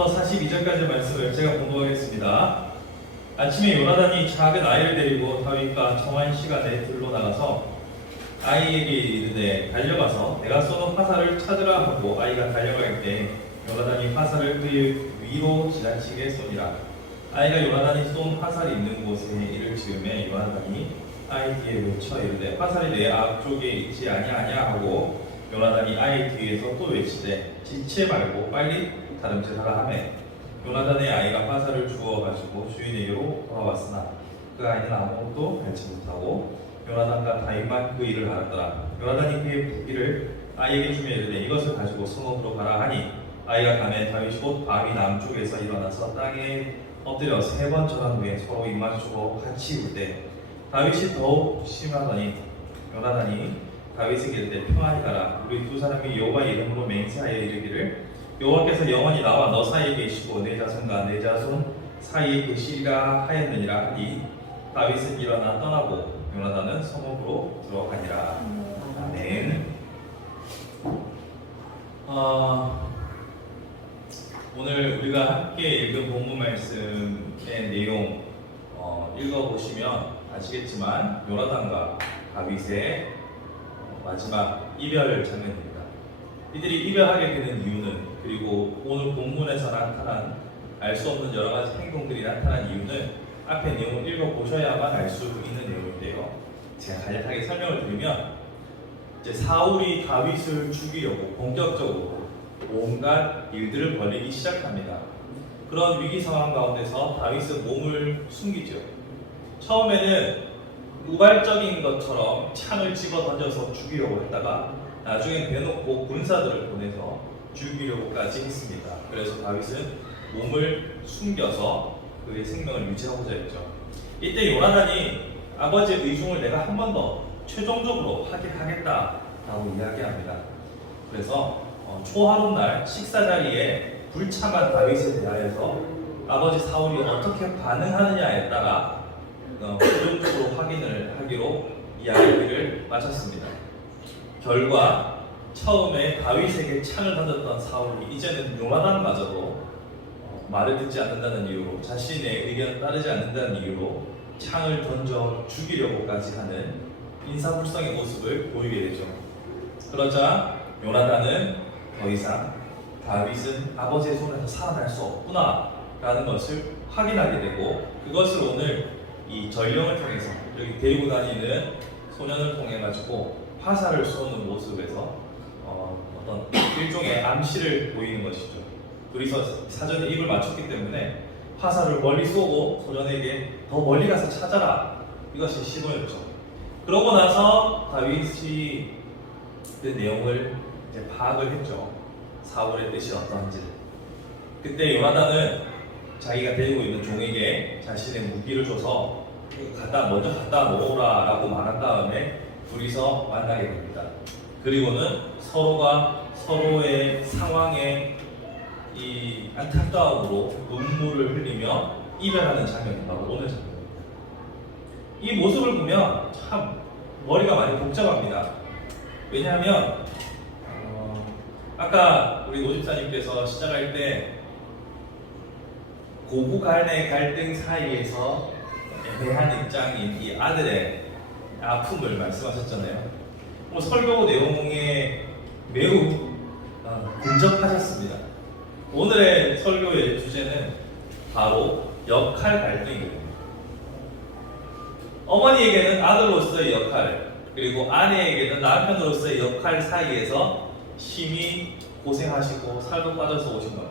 1절부터 42절까지 말씀을 제가 공부하겠습니다. 아침에 요나단이 작은 아이를 데리고 다윗과 청한 시간에 들로 나가서 아이에게 이르되 달려가서 내가 쏘는 화살을 찾으라 하고 아이가 달려갈 때 요나단이 화살을 그의 위로 지나치게 쏘니라. 아이가 요나단이 쏜 화살이 있는 곳에 이를 지으매 요나단이 아이 뒤에 외쳐 이르되 화살이 내 앞쪽에 있지 아니하냐 하고 요나단이 아이 뒤에서 또 외치되 지체 말고 빨리 다른 짓 하라 하매 요나단의 아이가 화살을 주워 가지고 주인에게로 돌아왔으나 그 아이는 아무것도 밟지 못하고 요나단과 다윗만 그 일을 알았더라. 요나단이 그의 무기를 아이에게 주며 이르되 이것을 가지고 성읍으로 가라 하니 아이가 가매 다윗이 곧 밤이 남쪽에서 일어나서 땅에 엎드려 3번 절한 후에 서로 입맞추고 같이 울 때 다윗이 더욱 심하더니 요나단이 다윗에게 이르되 평안히 가라. 우리 두 사람이 여호와의 이름으로 맹세하여 이르기를 여호와께서 영원히 나와 너 사이에 계시고 내 자손과 내 자손 사이에 계시리라 하였느니라 하니 다윗은 일어나 떠나고 요나단은 성읍으로 들어가니라. 아멘. 오늘 우리가 함께 읽은 본문 말씀의 내용 읽어보시면 아시겠지만 요나단과 다윗의 마지막 이별 장면입니다. 이들이 이별하게 되는 이유는, 그리고 오늘 본문에서 나타난 알 수 없는 여러 가지 행동들이 나타난 이유는 앞에 내용을 읽어보셔야만 알 수 있는 내용인데요. 제가 간략하게 설명을 드리면 이제 사울이 다윗을 죽이려고 본격적으로 온갖 일들을 벌이기 시작합니다. 그런 위기 상황 가운데서 다윗은 몸을 숨기죠. 처음에는 우발적인 것처럼 창을 집어 던져서 죽이려고 했다가 나중에 대놓고 군사들을 보내서 죽이려고까지 했습니다. 그래서 다윗은 몸을 숨겨서 그의 생명을 유지하고자 했죠. 이때 요나단이 아버지의 의중을 내가 한 번 더 최종적으로 하겠다라고 이야기합니다. 그래서 초하룻날 식사 자리에 불참한 다윗에 대하여서 아버지 사울이 어떻게 반응하느냐에 따라 최종적으로 확인을 하기로 이야기를 마쳤습니다. 결과 처음에 다윗에게 창을 던졌던 사울이 이제는 요나단마저도 말을 듣지 않는다는 이유로, 자신의 의견을 따르지 않는다는 이유로 창을 던져 죽이려고까지 하는 인사불성의 모습을 보이게 되죠. 그러자 요나단은 더 이상 다윗은 아버지의 손에서 살아날 수 없구나 라는 것을 확인하게 되고, 그것을 오늘 이 전령을 통해서 여기 데리고 다니는 소년을 통해 가지고 화살을 쏘는 모습에서 어떤 일종의 암시를 보이는 것이죠. 둘이서 사전에 입을 맞췄기 때문에 화살을 멀리 쏘고 소년에게 더 멀리 가서 찾아라, 이것이 시도였죠. 그러고 나서 다윗이 그 내용을 이제 파악을 했죠. 사울의 뜻이 어떠한지를. 그때 요나단은 자기가 데리고 있는 종에게 자신의 무기를 줘서 먼저 갖다 놓으라 라고 말한 다음에 둘이서 만나게 됩니다. 그리고는 서로가 서로의 상황에 이 안타까움으로 눈물을 흘리며 이별하는 장면이 바로 오늘 장면입니다. 이 모습을 보면 참 머리가 많이 복잡합니다. 왜냐하면 아까 우리 노집사님께서 시작할 때 고부 간의 갈등 사이에서 애매한 입장인 이 아들의 아픔을 말씀하셨잖아요. 설교 내용에 매우 근접하셨습니다. 오늘의 설교의 주제는 바로 역할 갈등이거든요. 어머니에게는 아들로서의 역할, 그리고 아내에게는 남편으로서의 역할 사이에서 심히 고생하시고 살도 빠져서 오신 겁니다.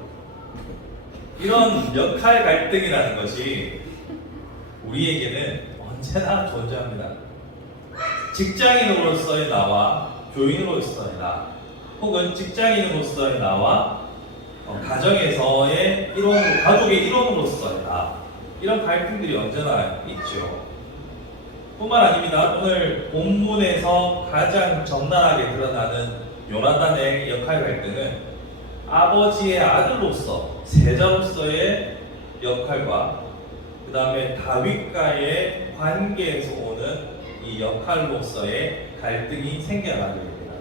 이런 역할 갈등이라는 것이 우리에게는 언제나 존재합니다. 직장인으로서의 나와 교인으로서의 나, 혹은 직장인으로서의 나와 가정에서의 일원으로, 가족의 일원으로서의 나, 이런 갈등들이 언제나 있죠. 뿐만 아닙니다. 오늘 본문에서 가장 적나라하게 드러나는 요나단의 역할 갈등은 아버지의 아들로서, 세자로서의 역할과 그 다음에 다윗과의 관계에서 오는 이 역할로서의 갈등이 생겨나게 됩니다.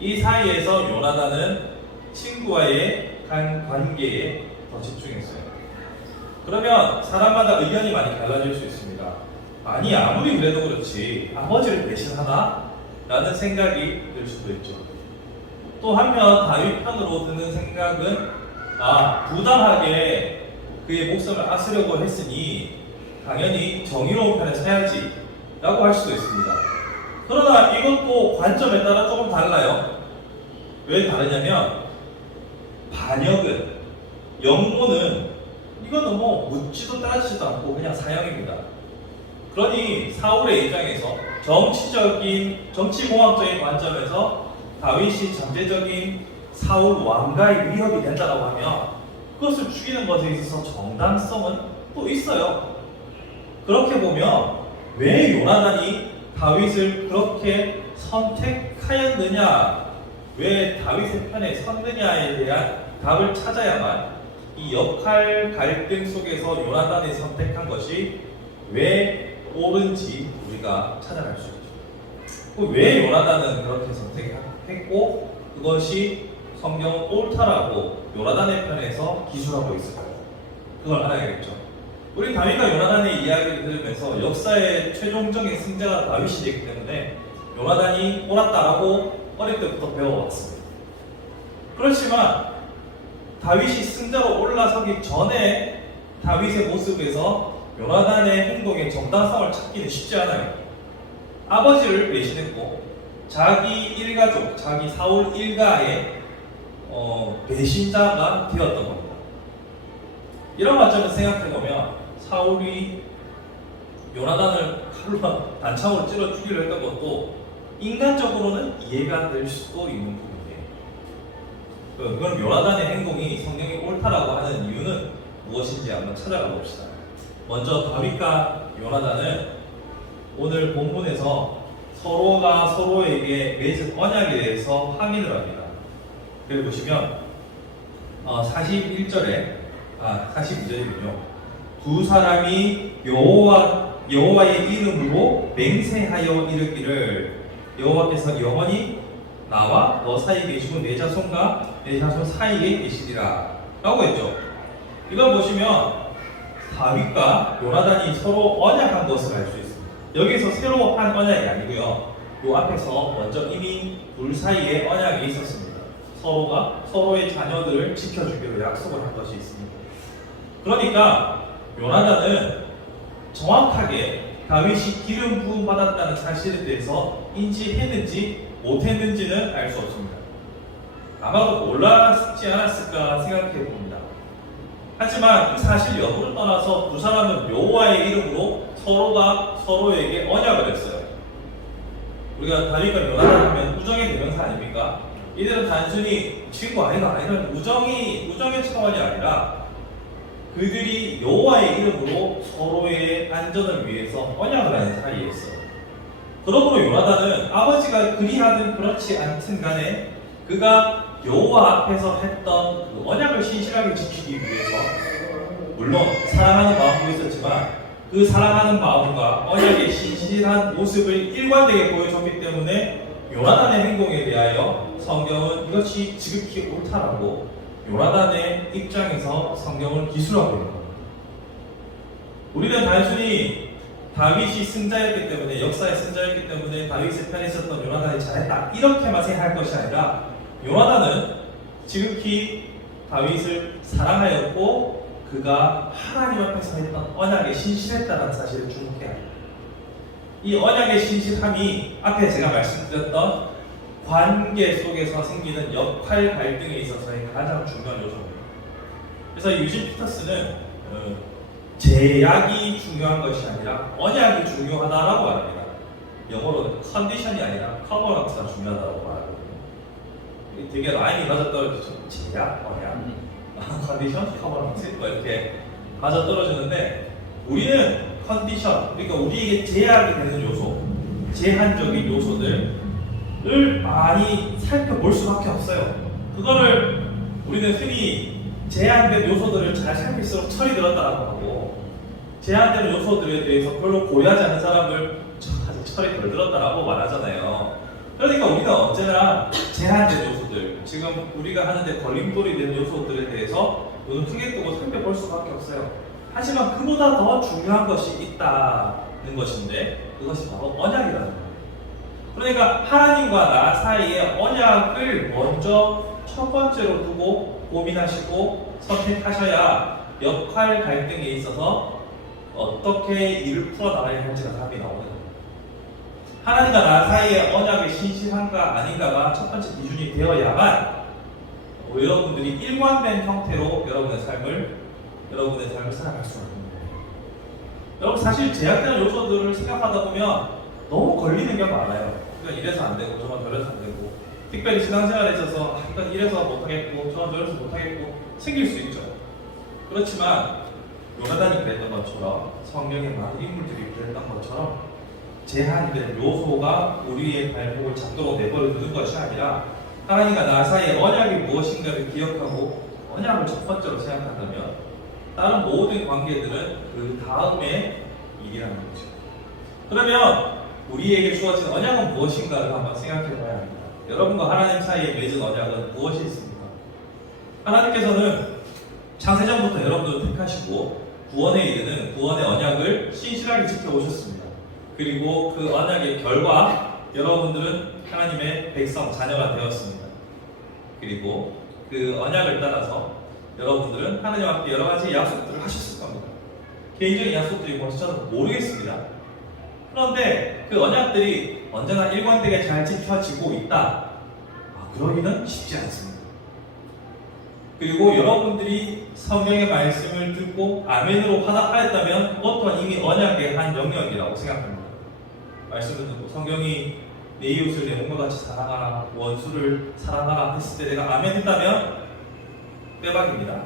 이 사이에서 요나단은 친구와의 관계에 더 집중했어요. 그러면 사람마다 의견이 많이 달라질 수 있습니다. 아니 아무리 그래도 그렇지 아버지를 배신하나? 라는 생각이 들 수도 있죠. 또 한편 다윗 편으로 드는 생각은 부당하게 그의 목숨을 앗으려고 했으니 당연히 정의로운 편에 서야지 라고 할 수도 있습니다. 그러나 이것도 관점에 따라 조금 달라요. 왜 다르냐면 반역은, 영모는 이거는 뭐 묻지도 따지지도 않고 그냥 사형입니다. 그러니 사울의 입장에서 정치공학적인 관점에서 다윗이 전제적인 사울 왕가의 위협이 된다고 하면 그것을 죽이는 것에 있어서 정당성은 또 있어요. 그렇게 보면 왜 요나단이 다윗을 그렇게 선택하였느냐, 왜 다윗의 편에 섰느냐에 대한 답을 찾아야만 이 역할 갈등 속에서 요나단이 선택한 것이 왜 옳은지 우리가 찾아갈 수 있죠. 왜 요나단은 그렇게 선택했고 그것이 성경은 옳다라고 요나단의 편에서 기술하고 있을까요? 그걸 알아야겠죠. 우리 다윗과 요나단의 이야기를 들으면서 역사의 최종적인 승자가 다윗이 되기 때문에 요나단이 옳았다라고 어릴 때부터 배워왔습니다. 그렇지만 다윗이 승자로 올라서기 전에 다윗의 모습에서 요나단의 행동의 정당성을 찾기는 쉽지 않아요. 아버지를 배신했고 자기 일가족, 자기 사울 일가의 배신자가 되었던 겁니다. 이런 관점에서 생각해보면 사울이 요나단을 칼로 단창으로 찔러 죽이려 했던 것도 인간적으로는 이해가 될 수도 있는 부분이에요. 그럼 요나단의 행동이 성경이 옳다라고 하는 이유는 무엇인지 한번 찾아가 봅시다. 먼저 다윗과 요나단은 오늘 본문에서 서로가 서로에게 맺은 언약에 대해서 항의를 합니다. 여기 보시면 42절이군요. 두 사람이 여호와의 이름으로 맹세하여 이르기를 여호와께서 영원히 나와 너 사이에 계시고 내 자손과 내 자손 사이에 계시리라 라고 했죠. 이걸 보시면 다윗과 요나단이 서로 언약한 것을 알 수 있습니다. 여기서 새로 한 언약이 아니고요. 요 앞에서 먼저 이미 둘 사이에 언약이 있었습니다. 서로가 서로의 자녀들을 지켜주기로 약속을 한 것이 있습니다. 그러니까 요나단은 정확하게 다윗이 기름 부음 받았다는 사실에 대해서 인지했는지 못했는지는 알 수 없습니다. 아마도 몰랐지 않았을까 생각해 봅니다. 하지만 이 사실 여부를 떠나서 두 사람은 여호와의 이름으로 서로가 서로에게 언약을 했어요. 우리가 다윗과 요나단 하면 우정의 대명사 아닙니까? 이들은 단순히 친구 아이가 이런 우정의 차원이 아니라 그들이 여호와의 이름으로 서로의 안전을 위해서 언약을 하는 사이였어요. 그러므로 요나단은 아버지가 그리하든 그렇지 않든 간에 그가 여호와 앞에서 했던 그 언약을 신실하게 지키기 위해서 물론 사랑하는 마음도 있었지만 그 사랑하는 마음과 언약의 신실한 모습을 일관되게 보여줬기 때문에 요나단의 행동에 대하여 성경은 이것이 지극히 옳다라고 요나단의 입장에서 성경을 기술하고 있는 겁니다. 우리는 단순히 다윗이 승자였기 때문에 역사의 승자였기 때문에 다윗의 편에 있었던 요나단이 잘했다 이렇게만 생각할 것이 아니라 요나단은 지극히 다윗을 사랑하였고 그가 하나님 앞에서 했던 언약에 신실했다는 사실을 주목해야 합니다. 이 언약의 신실함이 앞에 제가 말씀드렸던 관계 속에서 생기는 역할 갈등에 있어서의 가장 중요한 요소입니다. 그래서 유진 피터스는 제약이 중요한 것이 아니라 언약이 중요하다라고 말합니다. 영어로는 컨디션이 아니라 커버넌트가 중요하다고 말하거든요. 되게 라인이 맞아떨어지죠. 제약, 언약, 컨디션, 커버넌트 뭐 이렇게 맞아떨어지는데 우리는 컨디션, 그러니까 우리에게 제약이 되는 요소, 제한적인 요소들을 많이 살펴볼 수밖에 없어요. 그거를 우리는 흔히 제한된 요소들을 잘 살필수록 철이 들었다라고 하고 제한된 요소들에 대해서 별로 고려하지 않는 사람을 아직 철이 덜 들었다라고 말하잖아요. 그러니까 우리가 언제나 제한된 요소들, 지금 우리가 하는데 걸림돌이 되는 요소들에 대해서 눈을 크게 뜨고 살펴볼 수밖에 없어요. 하지만 그보다 더 중요한 것이 있다는 것인데 그것이 바로 언약이라는 거예요. 그러니까 하나님과 나 사이에 언약을 먼저 첫 번째로 두고 고민하시고 선택하셔야 역할 갈등에 있어서 어떻게 일을 풀어나가야 할지가 답이 나오는 거예요. 하나님과 나 사이의 언약이 신실한가 아닌가가 첫 번째 기준이 되어야만 여러분들이 일관된 형태로 여러분의 삶을 살아갈 수 있는 거예요. 여러분 사실 제약되는 요소들을 생각하다 보면 너무 걸리는 경우가 많아요. 그러니까 이래서 안 되고 저건 저래서 안 되고 특별히 신앙생활에 있어서 이건 이래서 못하겠고 저건 저래서 못하겠고 생길 수 있죠. 그렇지만 요나단이 그랬던 것처럼 성경의 많은 인물들이 그랬던 것처럼 제한이 된 요소가 우리의 발목을 잡도록 내버려 두는 것이 아니라 하나님과 나 사이의 언약이 무엇인가를 기억하고 언약을 첫 번째로 생각한다면 다른 모든 관계들은 그 다음에 일이라는 거죠. 그러면 우리에게 주어진 언약은 무엇인가를 한번 생각해 봐야 합니다. 여러분과 하나님 사이에 맺은 언약은 무엇이 있습니까? 하나님께서는 창세전부터 여러분들을 택하시고 구원에 이르는 구원의 언약을 신실하게 지켜오셨습니다. 그리고 그 언약의 결과 여러분들은 하나님의 백성, 자녀가 되었습니다. 그리고 그 언약을 따라서 여러분들은 하나님 앞에 여러 가지 약속들을 하셨을 겁니다. 개인적인 약속들이 뭔지 저는 모르겠습니다. 그런데 그 언약들이 언제나 일관되게 잘 지켜지고 있다. 그러기는 쉽지 않습니다. 그리고 여러분들이 성경의 말씀을 듣고 아멘으로 화답하였다면 그것 또한 이미 언약의 한 영역이라고 생각합니다. 말씀을 듣고 성경이 내 이웃을 내 몸과 같이 사랑하라, 원수를 사랑하라 했을 때 내가 아멘 했다면 빼박입니다.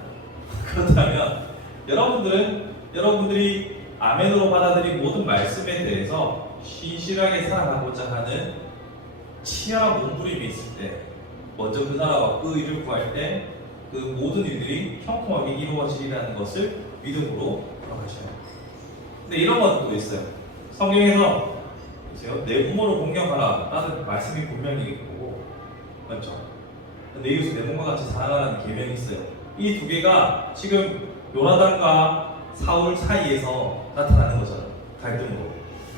그렇다면 여러분들이 아멘으로 받아들인 모든 말씀에 대해서 신실하게 살아가고자 하는 치열한 몸부림이 있을 때 먼저 그 나라와 그 일을 구할 때 그 모든 일들이 형통하게 이루어지리라는 것을 믿음으로 들어가셔야 합니다. 근데 이런 것도 있어요. 성경에서 내 부모를 공경하라 라는 말씀이 분명히 있고, 맞죠? 내 이웃을 내 몸과 같이 사랑하라는 계명이 있어요. 이 두 개가 지금 요나단과 사울 사이에서 나타나는 거잖아요. 갈등으로.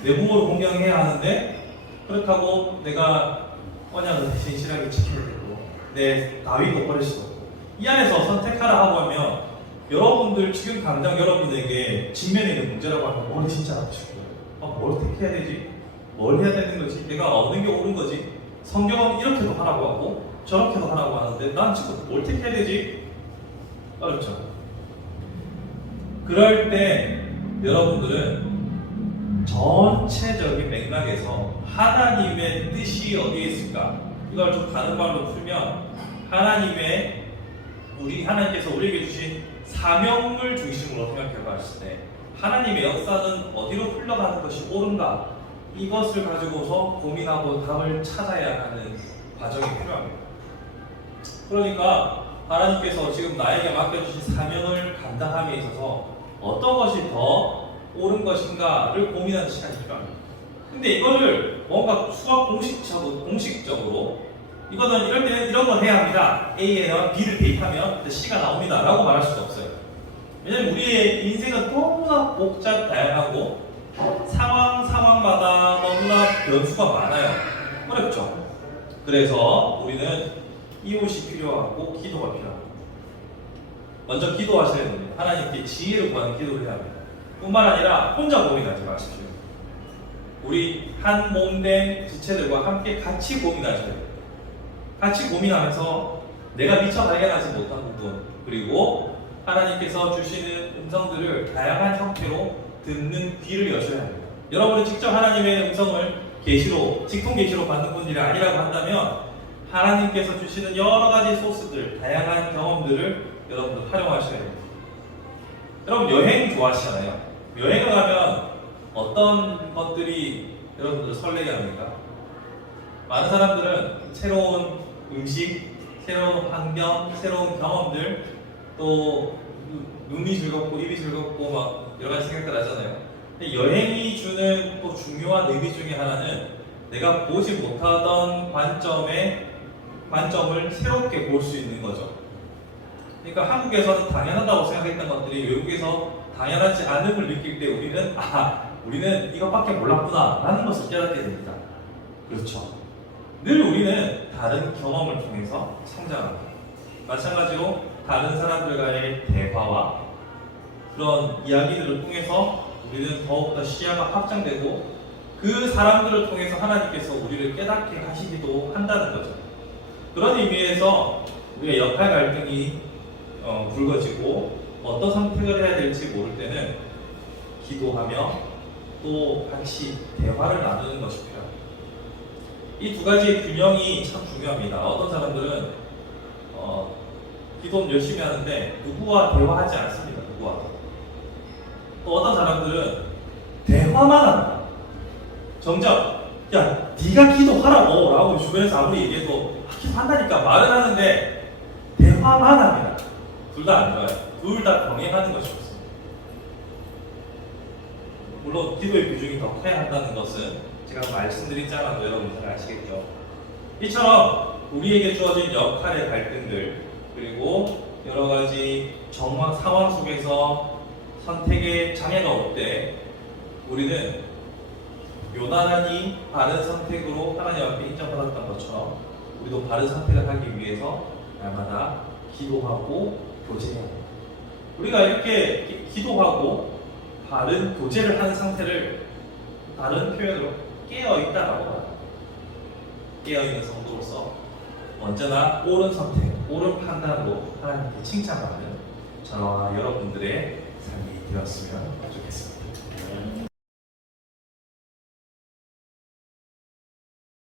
내 부모를 공경해야 하는데 그렇다고 내가 언약을 신실하게 지켜야 되고 내 다윗도 버릴 수도 없고 이 안에서 선택하라 하고 하면 여러분들 지금 당장 여러분에게 직면해 있는 문제라고 하면 뭘 진짜 아프시고 뭘 택해야 되지? 뭘 해야 되는 거지? 내가 어느 게 옳은 거지? 성경은 이렇게도 하라고 하고 저렇게도 하라고 하는데 난 지금 뭘 택해야 되지? 어렵죠. 그럴 때 여러분들은 전체적인 맥락에서 하나님의 뜻이 어디에 있을까? 이걸 좀 다른 말로 풀면 하나님께서 우리에게 주신 사명을 중심으로 생각해 봤을 때 하나님의 역사는 어디로 흘러가는 것이 옳은가? 이것을 가지고서 고민하고 답을 찾아야 하는 과정이 필요합니다. 그러니까 하나님께서 지금 나에게 맡겨주신 사명을 감당함에 있어서 어떤 것이 더 옳은 것인가를 고민하는 시간이 필요합니다. 근데 이거를 뭔가 수학 공식적으로 이거는 이럴 때는 이런 걸 해야 합니다. A에다가 B를 대입하면 C가 나옵니다. 라고 말할 수가 없어요. 왜냐면 우리의 인생은 너무나 다양하고 상황마다 너무나 변수가 많아요. 어렵죠? 그래서 우리는 이웃이 필요하고 기도가 필요합니다. 먼저 기도하셔야 됩니다. 하나님께 지혜를 구하는 기도를 해야 합니다. 뿐만 아니라 혼자 고민하지 마십시오. 우리 한 몸된 지체들과 함께 같이 고민하셔야 돼요. 같이 고민하면서 내가 미처 발견하지 못한 부분 그리고 하나님께서 주시는 음성들을 다양한 형태로 듣는 귀를 여셔야 합니다. 여러분이 직접 하나님의 음성을 직통 계시로 받는 분들이 아니라고 한다면 하나님께서 주시는 여러 가지 소스들, 다양한 경험들을 여러분들 활용하셔야 됩니다. 여러분 여행 좋아하시잖아요. 여행을 가면 어떤 것들이 여러분들을 설레게 합니까? 많은 사람들은 새로운 음식, 새로운 환경, 새로운 경험들, 또 눈이 즐겁고 입이 즐겁고 막 여러 가지 생각들 하잖아요. 근데 여행이 주는 또 중요한 의미 중에 하나는 내가 보지 못하던 관점을 새롭게 볼 수 있는 거죠. 그러니까 한국에서는 당연하다고 생각했던 것들이 외국에서 당연하지 않음을 느낄 때 우리는 이것밖에 몰랐구나 라는 것을 깨닫게 됩니다. 그렇죠. 늘 우리는 다른 경험을 통해서 성장합니다. 마찬가지로 다른 사람들과의 대화와 그런 이야기들을 통해서 우리는 더욱더 시야가 확장되고 그 사람들을 통해서 하나님께서 우리를 깨닫게 하시기도 한다는 거죠. 그런 의미에서 우리가 역할 갈등이 불거지고 어떤 선택을 해야 될지 모를 때는 기도하며 또 같이 대화를 나누는 것이 필요합니다. 이 두 가지의 균형이 참 중요합니다. 어떤 사람들은 기도는 열심히 하는데 누구와 대화하지 않습니다. 누구와도. 또 어떤 사람들은 대화만 합니다. 정작 야 네가 기도하라고 라고 주변에서 아무리 얘기해도 기도한다니까 말은 하는데 대화만 합니다. 둘 다 안 좋아요. 둘 다 병행하는 것이 좋습니다. 물론 기도의 비중이 더 커야 한다는 것은 제가 말씀드리지 않아도 여러분 잘 아시겠죠. 이처럼 우리에게 주어진 역할의 갈등들 그리고 여러 가지 상황 속에서 선택의 장애가 올 때 우리는 요나단이 바른 선택으로 하나님 앞에 인정받았던 것처럼 우리도 바른 선택을 하기 위해서 날마다 기도하고 교제해야 합니다. 우리가 이렇게 기도하고 바른 교제를 하는 상태를 다른 표현으로 깨어있다라고 말합니다. 깨어있는 성도로서 언제나 옳은 선택, 옳은 판단으로 하나님께 칭찬받는 저와 여러분들의 삶이 되었으면 좋겠습니다.